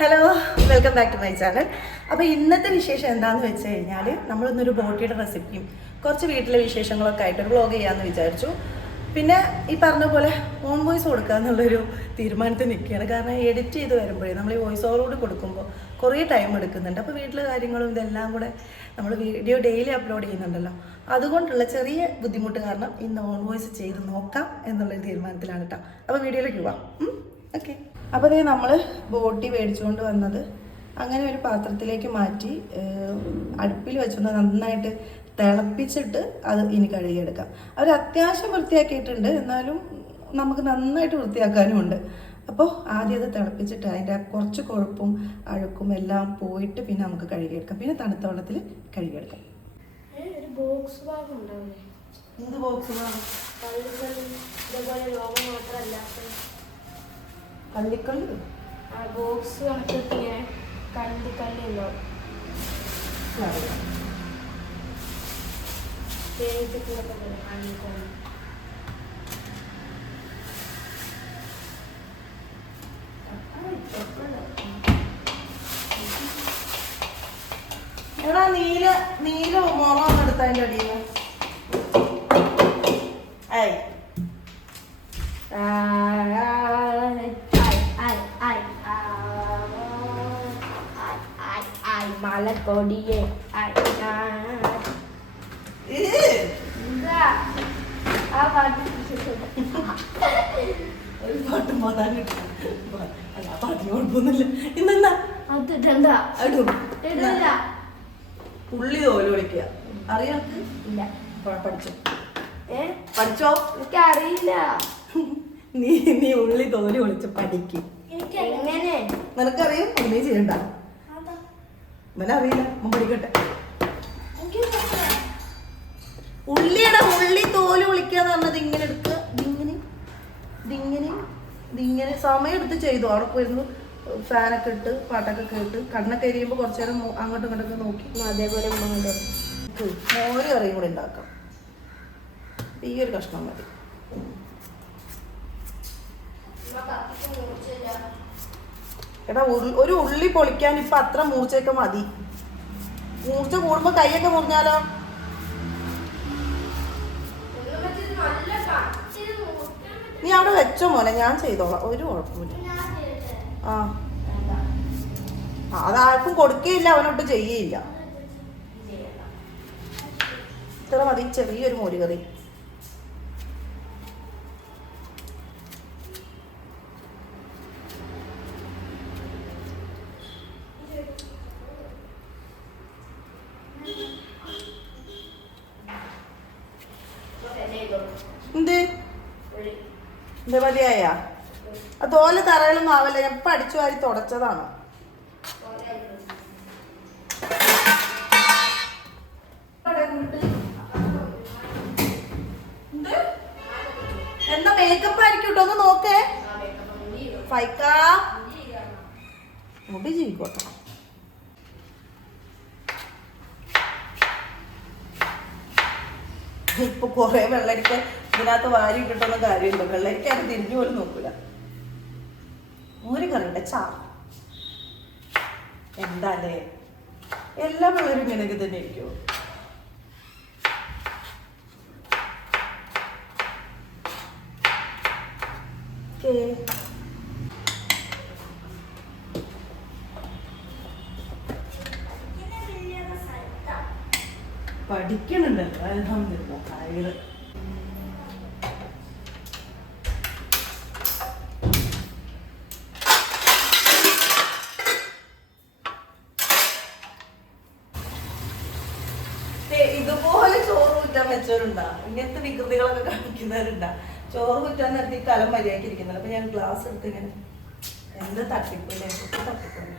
Hello, welcome back to my channel. അപ്പോൾ ഇന്നത്തെ വിശേഷം എന്താണെന്ന് വെച്ച് കഴിഞ്ഞാൽ നമ്മളിന്നൊരു ബോട്ടിയുടെ റെസിപ്പിയും കുറച്ച് വീട്ടിലെ വിശേഷങ്ങളൊക്കെ ആയിട്ടൊരു വ്ളോഗ് ചെയ്യാമെന്ന് വിചാരിച്ചു. പിന്നെ ഈ പറഞ്ഞ പോലെ ഓൺ വോയിസ് കൊടുക്കുക എന്നുള്ളൊരു തീരുമാനത്തിൽ നിൽക്കുകയാണ്. കാരണം എഡിറ്റ് ചെയ്ത് വരുമ്പോഴേ നമ്മൾ ഈ വോയിസ് ഓവർ കൂടി കൊടുക്കുമ്പോൾ കുറേ ടൈം എടുക്കുന്നുണ്ട്. അപ്പോൾ വീട്ടിലെ കാര്യങ്ങളും ഇതെല്ലാം കൂടെ നമ്മൾ വീഡിയോ ഡെയിലി അപ്ലോഡ് ചെയ്യുന്നുണ്ടല്ലോ, അതുകൊണ്ടുള്ള ചെറിയ ബുദ്ധിമുട്ട് കാരണം ഇന്ന് ഓൺ വോയിസ് ചെയ്ത് നോക്കാം എന്നുള്ളൊരു തീരുമാനത്തിലാണ് കേട്ടോ. അപ്പോൾ വീഡിയോയിലേക്ക് പോവാം. ഓക്കെ. അപ്പോൾ അതേ നമ്മൾ ബോട്ടി മേടിച്ചുകൊണ്ട് വന്നത് അങ്ങനെ ഒരു പാത്രത്തിലേക്ക് മാറ്റി അടുപ്പിൽ വെച്ചൊന്ന് നന്നായിട്ട് തിളപ്പിച്ചിട്ട് അത് ഇനി കഴുകിയെടുക്കാം. അവർ അത്യാവശ്യം വൃത്തിയാക്കിയിട്ടുണ്ട്, എന്നാലും നമുക്ക് നന്നായിട്ട് വൃത്തിയാക്കാനും ഉണ്ട്. അപ്പോൾ ആദ്യം അത് തിളപ്പിച്ചിട്ട് അതിൻ്റെ കുറച്ച് കൊഴുപ്പും അഴുക്കും എല്ലാം പോയിട്ട് പിന്നെ നമുക്ക് കഴുകിയെടുക്കാം. പിന്നെ തണുത്ത വെള്ളത്തിൽ കഴുകിയെടുക്കാം. ഒരു ബോക്സ് ഭാഗം ഉണ്ടാവില്ലേ? എന്ത് ബോക്സ് ഭാഗം? ഇതേപോലെ ലോകം മാത്രമല്ല, കള്ളിക്കള്ളി ആ ബോക്സ് കണക്കിട്ട് ഇങ്ങനെ കള്ളിക്കള്ളി ഉണ്ടാവും. എടാ നീല മുളകൊന്നും എടുത്ത അതിൻ്റെ അടിയിൽ മലക്കൊടിയെ ഒരു പാട്ട് മാതാൻ കിട്ടും. അല്ല, പാട്ടിന് കുഴപ്പമൊന്നുമില്ല. ഇന്നെന്താ ഉള്ളി തോല് വിളിക്കുക അറിയാക്ക് ഇല്ല. പഠിച്ചോ പഠിച്ചോ? എനിക്കറിയില്ല. നീ ഉള്ളി തോല് വിളിച്ച് പഠിക്കും. എങ്ങനെ നിനക്കറിയും? ഒന്നേ ചെയ്യണ്ട. അറിയില്ല, പഠിക്കട്ടെ. ഉള്ളിയുടെ ഉള്ളി തോല് വിളിക്കാന്ന് പറഞ്ഞത് ഇങ്ങനെ എടുക്കുക, ഇതിങ്ങനെ സമയം എടുത്ത് ചെയ്തു. അവിടെ പോയിരുന്നു ഫാനൊക്കെ ഇട്ട് പാട്ടൊക്കെ കേട്ട് കണ്ണൊക്കെ എരിയുമ്പോൾ കുറച്ചു നേരം അങ്ങോട്ടും ഇങ്ങോട്ടൊക്കെ നോക്കി. അതേപോലെ മോര് കറിയും കൂടി ഉണ്ടാക്കാം. ഈ ഒരു കഷ്ണം മതി. എടാ, ഒരു ഉള്ളി പൊളിക്കാൻ ഇപ്പൊ അത്ര മൂർച്ചയൊക്കെ മതി. മൂർച്ച കൂടുമ്പോ കൈയൊക്കെ മുറിഞ്ഞാലോ? നീ അവിടെ വെച്ചോ മോനെ, ഞാൻ ചെയ്തോളാം, ഒരു കുഴപ്പമില്ല. ആ, അതാർക്കും കൊടുക്കുകയില്ല, അവനോട്ട് ചെയ്യയില്ല. ഇത്ര മതി, ചെറിയൊരു മോര് കറി. എന്ത് മതിയായ? അതുപോലെ തറകളൊന്നും ആവല്ല, ഞാൻ ഇപ്പൊ അടിച്ചു വാരി തുടച്ചതാണ്. എന്താ മേക്കപ്പ് ആയിരിക്കും കേട്ടോ, ഒന്ന് നോക്കേ. ഫൈക്കാ മുടി ജീവിക്കോട്ടെ. ഇപ്പൊ കൊറേ വെള്ളരിക്ക ഇതിനകത്ത് വാരി ഇട്ടിട്ടൊന്നും കാര്യമില്ല. വെള്ളരിക്ക അത് തിരിഞ്ഞു പോലും നോക്കൂല. മോര് കറിയുടെ ചാറ് എന്താല്ലേ, എല്ലാ പിള്ളേരും ഇങ്ങനെയൊക്കെ തന്നെ ഇരിക്കുമോ? പഠിക്കണുണ്ടല്ലോ, അൽഹംദുലില്ലാ. ഹൈറ്. ഇതുപോലെ ചോറ് കുറ്റാൻ വെച്ചവരുണ്ടാ, ഇങ്ങനത്തെ വികൃതികളൊക്കെ കാണിക്കുന്നവരുണ്ടാ. ചോറ് കുറ്റാൻ നേരത്തെ ഈ കലം മര്യാദയ്ക്ക് ഇരിക്കുന്നില്ല. അപ്പൊ ഞാൻ ഗ്ലാസ് എടുത്ത് ഇങ്ങനെ എന്ത് തട്ടിപ്പില്ലേ, തട്ടിപ്പില്ലേ.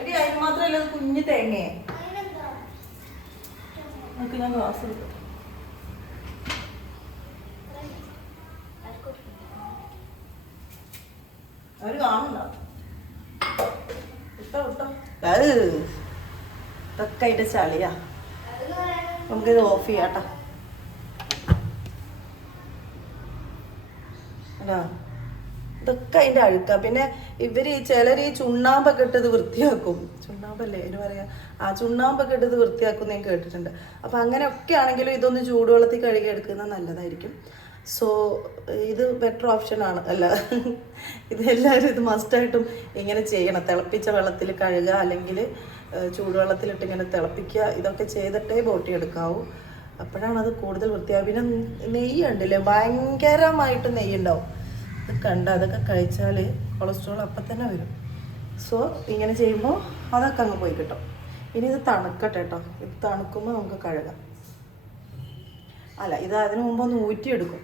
എടി, അതിന് മാത്രമല്ല, അത് കുഞ്ഞു തേങ്ങയെ. നമുക്ക് ഞാൻ ഗ്ലാസ് എടുത്തു. അവര് കാണണ്ട. വിട്ടോ ഇതൊക്കെ അതിന്റെ ചളിയാ. നമുക്കിത് ഓഫ് ചെയ്യാട്ടോ. അല്ല ഇതൊക്കെ അതിൻ്റെ അഴുക്ക. പിന്നെ ചിലർ ഈ ചുണ്ണാമ്പൊക്കെ ഇട്ടത് വൃത്തിയാക്കും. ചുണ്ണാമ്പല്ലേ എന്ന് പറയാ, ആ ചുണ്ണാമ്പൊക്കെ ഇട്ടത് വൃത്തിയാക്കും ഞാൻ കേട്ടിട്ടുണ്ട്. അപ്പം അങ്ങനെയൊക്കെ ആണെങ്കിലും ഇതൊന്ന് ചൂടുവെള്ളത്തിൽ കഴുകി എടുക്കുന്നത് നല്ലതായിരിക്കും. സോ ഇത് ബെറ്റർ ഓപ്ഷനാണ്. അല്ല ഇതെല്ലാവരും ഇത് മസ്റ്റായിട്ടും ഇങ്ങനെ ചെയ്യണം. തിളപ്പിച്ച വെള്ളത്തിൽ കഴുകുക, അല്ലെങ്കിൽ ചൂടുവെള്ളത്തിലിട്ട് ഇങ്ങനെ തിളപ്പിക്കുക. ഇതൊക്കെ ചെയ്തിട്ടേ ബോട്ടി എടുക്കാവൂ. അപ്പോഴാണ് അത് കൂടുതൽ വൃത്തിയാവുക. പിന്നെ നെയ്യ് ഉണ്ടല്ലേ, ഭയങ്കരമായിട്ട് നെയ്യുണ്ടാവും. ഇത് കണ്ട അതൊക്കെ കഴിച്ചാൽ കൊളസ്ട്രോൾ അപ്പം തന്നെ വരും. സോ ഇങ്ങനെ ചെയ്യുമ്പോൾ അതൊക്കെ അങ്ങ് പോയി കിട്ടും. ഇനി ഇത് തണുക്കട്ടെ കേട്ടോ. ഇത് തണുക്കുമ്പോൾ നമുക്ക് കഴുകാം. അല്ല ഇത് അതിനു മുമ്പ് ഒന്ന് ഊറ്റിയെടുക്കും.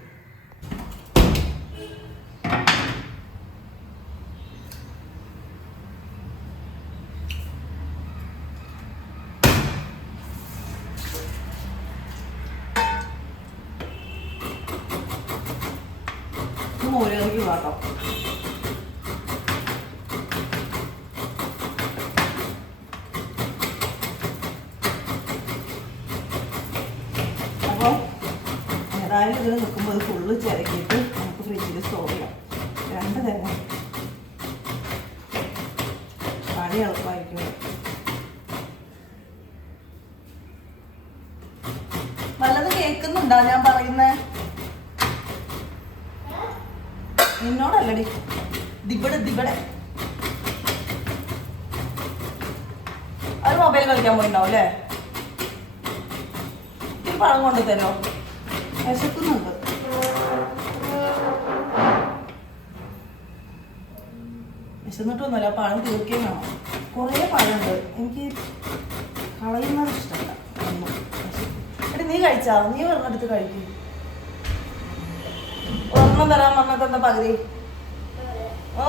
മോരേറിക്ക് കേട്ടോ. അപ്പോൾ ഏതായാലും ഇതിൽ നിൽക്കുമ്പോൾ അത് ഫുള്ള് ചിരക്കിയിട്ട് നമുക്ക് ഫ്രിഡ്ജിൽ സ്റ്റോർ ചെയ്യാം. 2 തേങ്ങ പണി എളുപ്പമായിരിക്കും. നല്ലത് കേൾക്കുന്നുണ്ടോ ഞാൻ പറയുന്നേ? നിന്നോടല്ലടി, ദിബടെ അത് മൊബൈൽ കളിക്കാൻ പോയിണ്ടാവും അല്ലേ? ഈ പഴം കൊണ്ട് തരോ? വിശക്കുന്നുണ്ട്. വിശന്നിട്ടൊന്നുമല്ല, പഴം തീർക്കുകയും വേണം. കുറേ പഴമുണ്ട്, എനിക്ക് കളയുന്നത് ഇഷ്ടമല്ല. എടി നീ കഴിച്ചാ? നീ ഒരെണ്ണെടുത്ത് കഴിക്കും. ഒരെണ്ണം തരാൻ വന്നിട്ട് എന്താ പകുതി? ഓ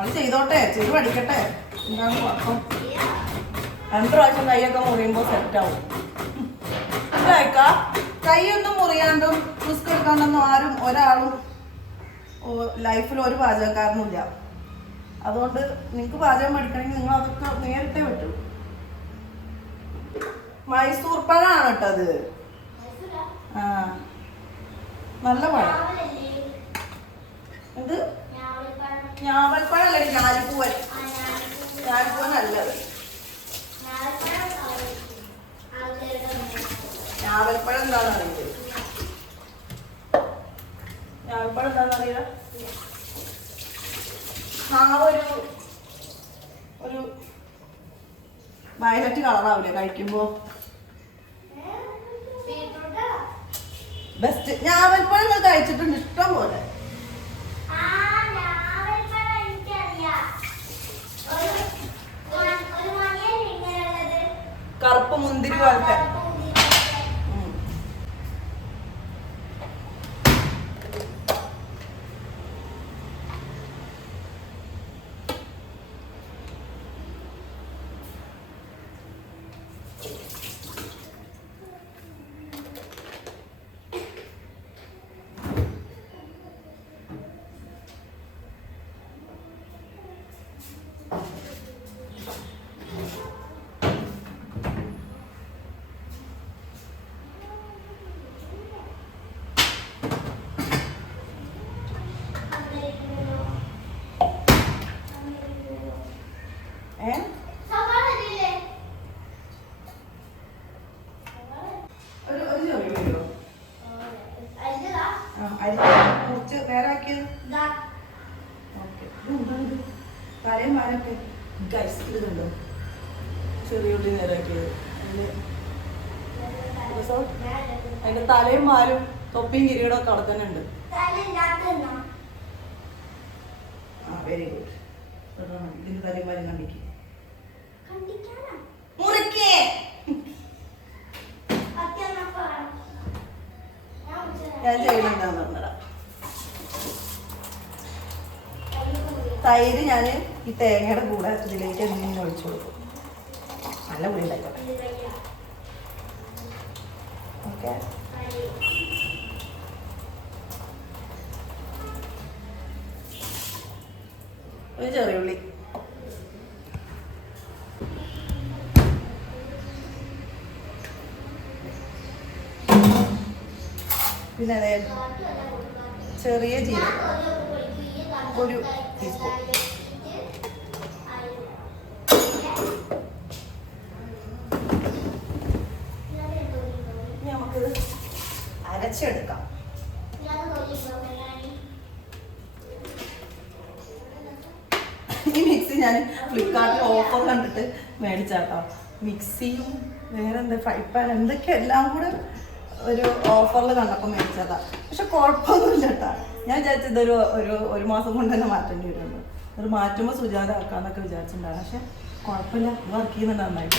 അത് ചെയ്തോട്ടെ, ചെയ്ത് പഠിക്കട്ടെ. എന്താണ് കുഴപ്പം? 2 പ്രാവശ്യം കൈയൊക്കെ മുറിയുമ്പോൾ സെറ്റാവും. കൈയൊന്നും മുറിയാണ്ടും റിസ്ക് എടുക്കാണ്ടൊന്നും ആരും ഒരാളും ലൈഫിൽ ഒരു പാചകക്കാരനുമില്ല. അതുകൊണ്ട് നിങ്ങൾക്ക് പാചകം പഠിക്കണമെങ്കിൽ നിങ്ങൾ അതൊക്കെ നേരിട്ടേ പറ്റൂ. മൈസൂർ പഴമാണ് കേട്ടത്. ആ നല്ല പഴം. ഇത് ഞാവൽപ്പഴല്ലേ? ഞാലിപ്പൂവൻ. ഞാലിപ്പൂവൻ നല്ലത്. ഞാവൽപ്പഴം എന്താണെന്ന് അറിയില്ല. ഞാവൽപ്പഴം എന്താണെന്ന് അറിയില്ല. ഒരു വയലറ്റ് കളറാവില്ലേ കഴിക്കുമ്പോ? ബെസ്റ്റ്. ഞാവൽപ്പഴം കഴിച്ചിട്ടുണ്ട് ഇഷ്ടം പോലെ. കറുപ്പ് മുന്തിരി പോലത്തെ. കുറച്ച് നേരാക്കിയത് തലയും മാനൊക്കെ ഇതുണ്ടോ? ചെറിയുള്ളി നേരാക്കിയത്. അതിന്റെ തലയും മാലും തൊപ്പിയും കിരീടം ഒക്കെ അവിടെ തന്നെ ഉണ്ട്. ആ വെരി ഗുഡ്. ഇതിന്റെ തലയും മാലും കണ്ടിക്ക്. മുറിക്കേ ഞാൻ ചെയ്യണെന്താന്ന് പറഞ്ഞടാ. തൈര് ഞാൻ ഈ തേങ്ങയുടെ കൂടെ ഇതിലേക്ക് ഇങ്ങനെ ഒഴിച്ചു കൊടുക്കും. നല്ല പുളി ഉണ്ടായിക്കോട്ടെ. ഓക്കെ, ഒരു ചെറിയ ഉള്ളി, പിന്നെ അതെ ചെറിയ ജീരകം 1 ടീസ്പൂൺ, നമുക്കിത് അരച്ചെടുക്കാം. ഈ മിക്സി ഞാൻ ഫ്ലിപ്കാർട്ടിൽ ഓഫർ കണ്ടിട്ട് മേടിച്ചാട്ടോ. മിക്സിയും വേറെ എന്താ ഫ്രൈ പാൻ എന്തൊക്കെ എല്ലാം കൂടെ ഒരു ഓഫറിൽ കണ്ടപ്പോൾ മേടിച്ചതാ. പക്ഷെ കുഴപ്പമൊന്നുമില്ല കേട്ടോ. ഞാൻ വിചാരിച്ചത് ഇതൊരു ഒരു മാസം കൊണ്ട് തന്നെ മാറ്റേണ്ടി വരുള്ളൂ. ഒരു മാറ്റുമ്പോൾ സുജാത ആക്കാന്നൊക്കെ വിചാരിച്ചിട്ടുണ്ടാണ്. പക്ഷെ കുഴപ്പമില്ല, വർക്ക് ചെയ്യുന്നുണ്ട് നന്നായിട്ട്.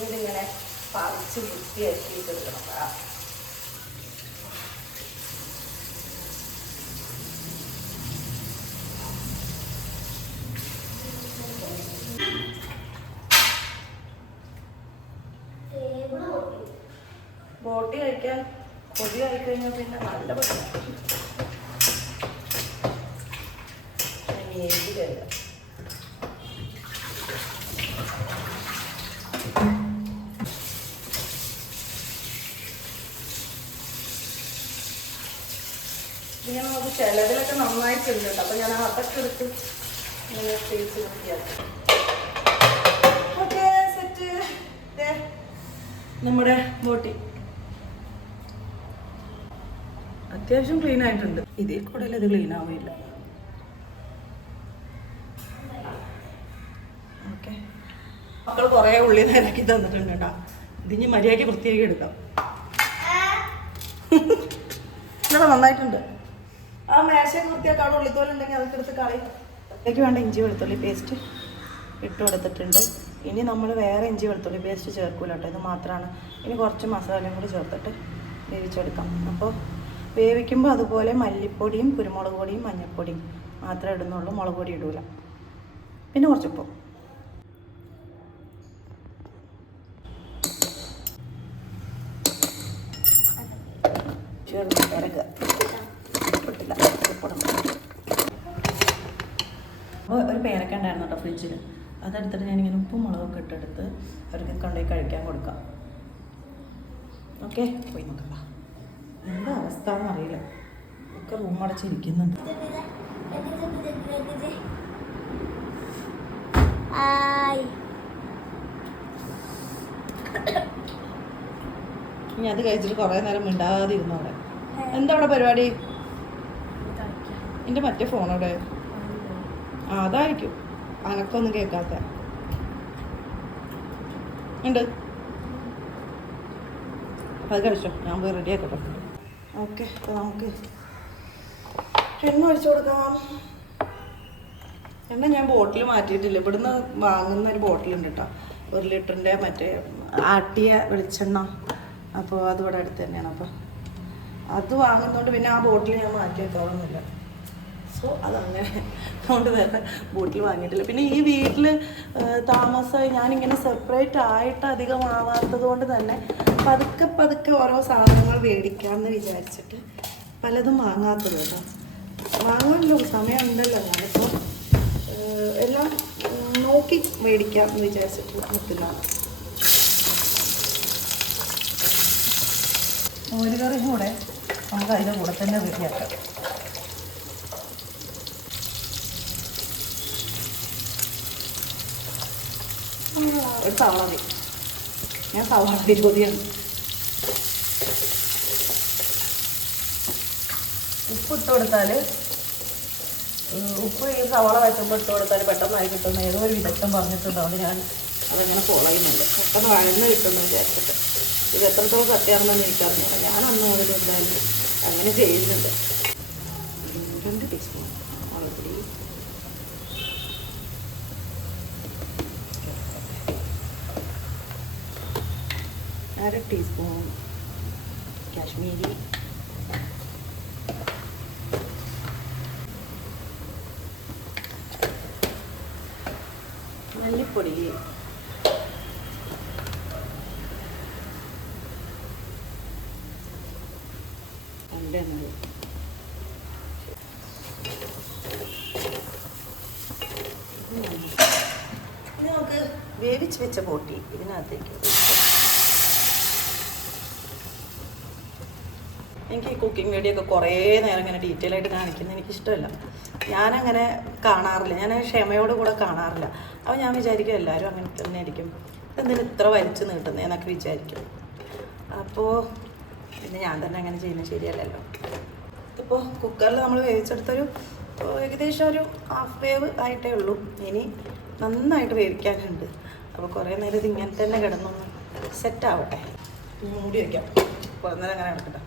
ഇതിങ്ങനെ പറിച്ച് വൃത്തിയാക്കിയിട്ട് എടുക്കണം. ബോട്ടി കഴിക്കാൻ പൊടി കഴിക്കഴിഞ്ഞാൽ പിന്നെ നല്ല പ്രശ്നമാണ്. എഴുതി കഴിക്കാം. ഇങ്ങനെ നമുക്ക് ചിലതിലൊക്കെ നന്നായിട്ടുണ്ട് കേട്ടോ. അപ്പം ഞാൻ അതൊക്കെ എടുത്ത് ഇങ്ങനെ തേച്ച് വൃത്തിയാക്കി. Okay, set. നമ്മുടെ ബോട്ടി അത്യാവശ്യം ക്ലീൻ ആയിട്ടുണ്ട്. ഇതിൽ കൂടുതൽ ഇത് ക്ലീൻ ആവില്ല. ഓക്കെ, മക്കൾ കുറേ ഉള്ളി നിരക്കി തന്നിട്ടുണ്ട് കേട്ടോ. ഇതിന് മര്യാദയ്ക്ക് വൃത്തിയാക്കി എടുക്കാം. ഇതൊക്കെ നന്നായിട്ടുണ്ട്. ആ മേശയൊക്കെ വൃത്തിയാക്കാട് ഉള്ളിത്തോലുണ്ടെങ്കിൽ അതൊക്കെ എടുത്ത് കളയും. അതിലേക്ക് വേണ്ട ഇഞ്ചി വെളുത്തുള്ളി പേസ്റ്റ് ഇട്ട് കൊടുത്തിട്ടുണ്ട്. ഇനി നമ്മൾ വേറെ ഇഞ്ചി വെളുത്തുള്ളി പേസ്റ്റ് ചേർക്കൂല കേട്ടോ. ഇത് മാത്രമാണ്. ഇനി കുറച്ച് മസാലയും കൂടി ചേർത്തിട്ട് വേവിച്ചെടുക്കാം. അപ്പോൾ വേവിക്കുമ്പോൾ അതുപോലെ മല്ലിപ്പൊടിയും കുരുമുളക് പൊടിയും മഞ്ഞൾപ്പൊടിയും മാത്രമേ ഇടുന്നുള്ളൂ. മുളക് പൊടി ഇടൂല. പിന്നെ കുറച്ചുപ്പോൾ ചേർത്ത് ഇറക്കുക. ഇട്ടില്ല, ഉപ്പിടണം. അപ്പോൾ ഒരു പേരക്ക ഉണ്ടായിരുന്നു കേട്ടോ ഫ്രിഡ്ജിൽ. അതെടുത്തിട്ട് ഞാനിങ്ങനെ ഉപ്പും മുളകൊക്കെ ഇട്ടെടുത്ത് അവർക്ക് കൊണ്ടുപോയി കഴിക്കാൻ കൊടുക്കാം. ഓക്കെ, പോയി നോക്കാം. എന്താ അവസ്ഥ എന്നറിയില്ല. ഒക്കെ റൂം അടച്ചിരിക്കുന്നുണ്ട്. ഇനി അത് കഴിച്ചിട്ട് കുറേ നേരം മിണ്ടാതിരുന്നു അവിടെ. എന്താ അവിടെ പരിപാടി? എൻ്റെ മറ്റേ ഫോണവിടെ. ആ, അതായിരിക്കും അനക്കൊന്നും കേൾക്കാത്ത ഉണ്ട്. അത് കഴിച്ചോ, ഞാൻ പോയി റെഡി ആക്കട്ടെ. ഓക്കെ, അപ്പോൾ നമുക്ക് എണ്ണ ഒഴിച്ചു കൊടുക്കാം. എണ്ണ ഞാൻ ബോട്ടിൽ മാറ്റിയിട്ടില്ല. ഇവിടുന്ന് വാങ്ങുന്ന ഒരു ബോട്ടിലുണ്ട് കേട്ടോ, 1 ലിറ്ററിൻ്റെ മറ്റേ ആട്ടിയ വെളിച്ചെണ്ണ. അപ്പോൾ അതിവിടെ അടുത്ത് തന്നെയാണ്. അപ്പോൾ അത് വാങ്ങുന്നതുകൊണ്ട് പിന്നെ ആ ബോട്ടിൽ ഞാൻ മാറ്റി വെക്കാറൊന്നുമില്ല. സോ അതങ്ങനെ അതുകൊണ്ട് വേറെ ബോട്ടിൽ വാങ്ങിയിട്ടില്ല. പിന്നെ ഈ വീട്ടിൽ താമസമായി ഞാനിങ്ങനെ സെപ്പറേറ്റ് ആയിട്ട് അധികം ആവാത്തത് കൊണ്ട് തന്നെ പതുക്കെ പതുക്കെ ഓരോ സാധനങ്ങൾ മേടിക്കാമെന്ന് വിചാരിച്ചിട്ട് പലതും വാങ്ങാത്തത് കേട്ടോ. വാങ്ങാമല്ലോ, സമയമുണ്ടല്ലോ. ഞാനിപ്പോൾ എല്ലാം നോക്കി മേടിക്കാമെന്ന് വിചാരിച്ചിട്ട് നിൽക്കുന്നതാണ്. മോര് കറിയും കൂടെ നമുക്ക് അതിൻ്റെ കൂടെ തന്നെ റെഡിയാക്കാം. ഒരു സവാള മതി. ഞാൻ സവാള വിരോധിയാണ്. ഉപ്പിട്ട് കൊടുത്താൽ ഉപ്പ് ഈ സവാള വറ്റുമ്പോൾ ഇട്ട് കൊടുത്താൽ പെട്ടെന്നായി കിട്ടുന്ന ഏതോ ഒരു വിദഗ്ധം പറഞ്ഞിട്ടുണ്ട്. അതുകൊണ്ട് ഞാൻ അതങ്ങനെ ഫോളോ ചെയ്യുന്നുണ്ട്. പെട്ടെന്ന് വഴന്ന് കിട്ടുമെന്ന് വിചാരിച്ചിട്ട്. ഇത് എത്രത്തോളം സത്യമാണെന്ന് എനിക്കറിഞ്ഞു. ഞാൻ അന്ന് മുതൽ എന്തായാലും അങ്ങനെ ചെയ്യുന്നുണ്ട്. 2 ടീസ്പൂൺ മുളകുപൊടി, 1/2 ടീസ്പൂൺ കാശ്മീരി, മല്ലിപ്പൊടി, എണ്ണ, നമുക്ക് വേവിച്ച് വെച്ച ബോട്ടി ഇതിനകത്തേക്ക്. എനിക്ക് ഈ കുക്കിംഗ് വീഡിയോ ഒക്കെ കുറേ നേരം ഇങ്ങനെ ഡീറ്റെയിൽ ആയിട്ട് കാണിക്കുന്നത് എനിക്കിഷ്ടമല്ല. ഞാനങ്ങനെ കാണാറില്ല, ഞാൻ ക്ഷമയോട് കൂടെ കാണാറില്ല. അപ്പോൾ ഞാൻ വിചാരിക്കും എല്ലാവരും അങ്ങനെ തന്നെ ആയിരിക്കും, എന്തിനും ഇത്ര വലിച്ചു നീട്ടുന്നത് എന്നൊക്കെ വിചാരിക്കും. അപ്പോൾ പിന്നെ ഞാൻ തന്നെ അങ്ങനെ ചെയ്യുന്നത് ശരിയല്ലല്ലോ. ഇതിപ്പോൾ കുക്കറിൽ നമ്മൾ വേവിച്ചെടുത്തൊരു ഏകദേശം ഒരു 1/2 വേവ് ആയിട്ടേ ഉള്ളൂ. ഇനി നന്നായിട്ട് വേവിക്കാനുണ്ട്. അപ്പോൾ കുറേ നേരം ഇത് ഇങ്ങനെ തന്നെ കിടന്നൊന്ന് സെറ്റാവട്ടെ. മൂടി വയ്ക്കാം, കുറേ നേരം അങ്ങനെ കിടക്കട്ടെ.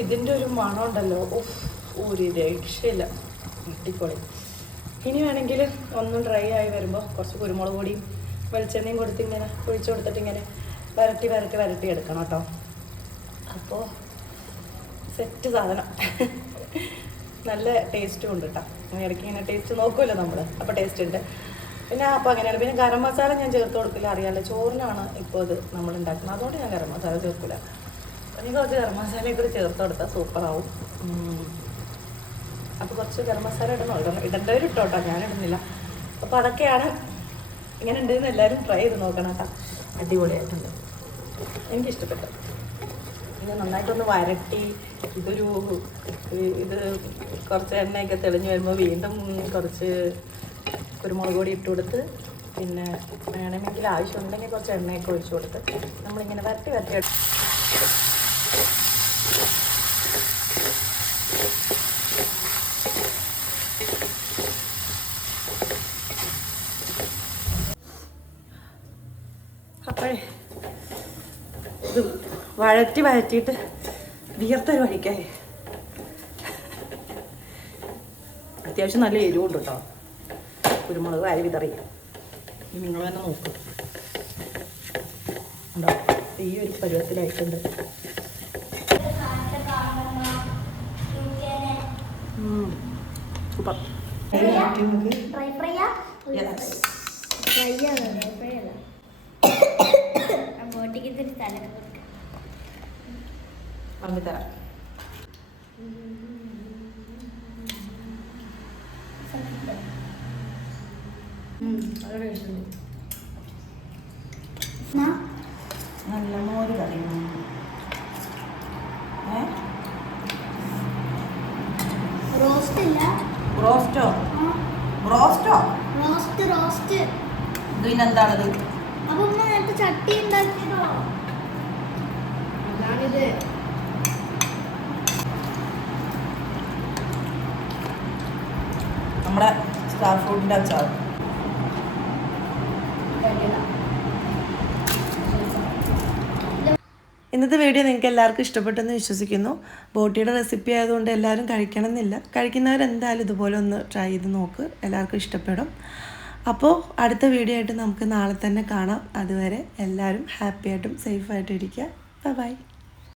ഇതിൻ്റെ ഒരു മണം ഉണ്ടല്ലോ, ഒരു രക്ഷയില്ല, അടിപൊളി. ഇനി വേണമെങ്കിൽ ഒന്നും ഡ്രൈ ആയി വരുമ്പോൾ കുറച്ച് കുരുമുളക് പൊടിയും വെളിച്ചെണ്ണയും കൊടുത്ത് ഇങ്ങനെ ഒഴിച്ചു കൊടുത്തിട്ട് ഇങ്ങനെ വരട്ടി എടുക്കണം കേട്ടോ. അപ്പോൾ സെറ്റ് സാധനം. നല്ല ടേസ്റ്റും ഉണ്ട് കേട്ടോ. ഇടയ്ക്ക് ഇങ്ങനെ ടേസ്റ്റ് നോക്കുമല്ലോ നമ്മൾ, അപ്പോൾ ടേസ്റ്റ് ഉണ്ട്. പിന്നെ അപ്പോൾ അങ്ങനെയാണ്. പിന്നെ ഗരം മസാല ഞാൻ ചേർത്ത് കൊടുക്കില്ല, അറിയാമല്ലോ. ചോറിനാണ് ഇപ്പോൾ ഇത് നമ്മൾ ഉണ്ടാക്കുന്നത്, അതുകൊണ്ട് ഞാൻ ഗരം മസാല ചേർക്കില്ല. ഇനി കുറച്ച് ഗരം മസാലയും കൂടി ചേർത്ത് കൊടുത്താൽ സൂപ്പറാവും. അപ്പോൾ കുറച്ച് ഗരം മസാല ഇടേണ്ടവർ ഇട്ടോട്ടോ, ഞാൻ ഇടുന്നില്ല. അപ്പോൾ അതൊക്കെയാണ്. ഇങ്ങനെ ഉണ്ടെന്ന് എല്ലാവരും ട്രൈ ചെയ്ത് നോക്കണം കേട്ടോ. അടിപൊളിയായിട്ടുണ്ട്, എനിക്കിഷ്ടപ്പെട്ടു. ഇത് നന്നായിട്ടൊന്ന് വരട്ടി ഇത് കുറച്ച് എണ്ണയൊക്കെ തെളിഞ്ഞ് വരുമ്പോൾ വീണ്ടും കുറച്ച് കുരുമുളക് പൊടി ഇട്ട് കൊടുത്ത്, പിന്നെ വേണമെങ്കിൽ ആവശ്യമുണ്ടെങ്കിൽ കുറച്ച് എണ്ണയൊക്കെ ഒഴിച്ചു കൊടുത്ത് നമ്മളിങ്ങനെ വരട്ടി അപ്പോഴേ ഇത് വഴറ്റിയിട്ട് വിയർത്തൊരു വഴിക്കായി. അത്യാവശ്യം നല്ല എരിവുണ്ട് കേട്ടോ. കുരുമുളക് അരി വിതറിയ നിങ്ങൾ തന്നെ നോക്കും ഉണ്ടോ, ഈ ഒരു പരുവത്തിലായിട്ടുണ്ട്. സൂപ്പർ. തരാം. നല്ല മോര് കറി. റോസ്റ്റോ ഇതിനെന്താണത്? ചട്ടി ഉണ്ടാക്കിയതോ അതാണിത്. നമ്മുടെ സ്റ്റാർ ഫ്രൂട്ടിൻ്റെ അച്ചാർ. ഇന്നത്തെ വീഡിയോ നിങ്ങൾക്ക് എല്ലാവർക്കും ഇഷ്ടപ്പെട്ടെന്ന് വിശ്വസിക്കുന്നു. ബോട്ടിയുടെ റെസിപ്പി ആയതുകൊണ്ട് എല്ലാവരും കഴിക്കണം എന്നില്ല. കഴിക്കുന്നവരെന്തായാലും ഇതുപോലെ ഒന്ന് ട്രൈ ചെയ്ത് നോക്ക്, എല്ലാവർക്കും ഇഷ്ടപ്പെടും. അപ്പോൾ അടുത്ത വീഡിയോ ആയിട്ട് നമുക്ക് നാളെ തന്നെ കാണാം. അതുവരെ എല്ലാവരും ഹാപ്പി ആയിട്ടും സേഫായിട്ടും ഇരിക്കുക. ബൈ.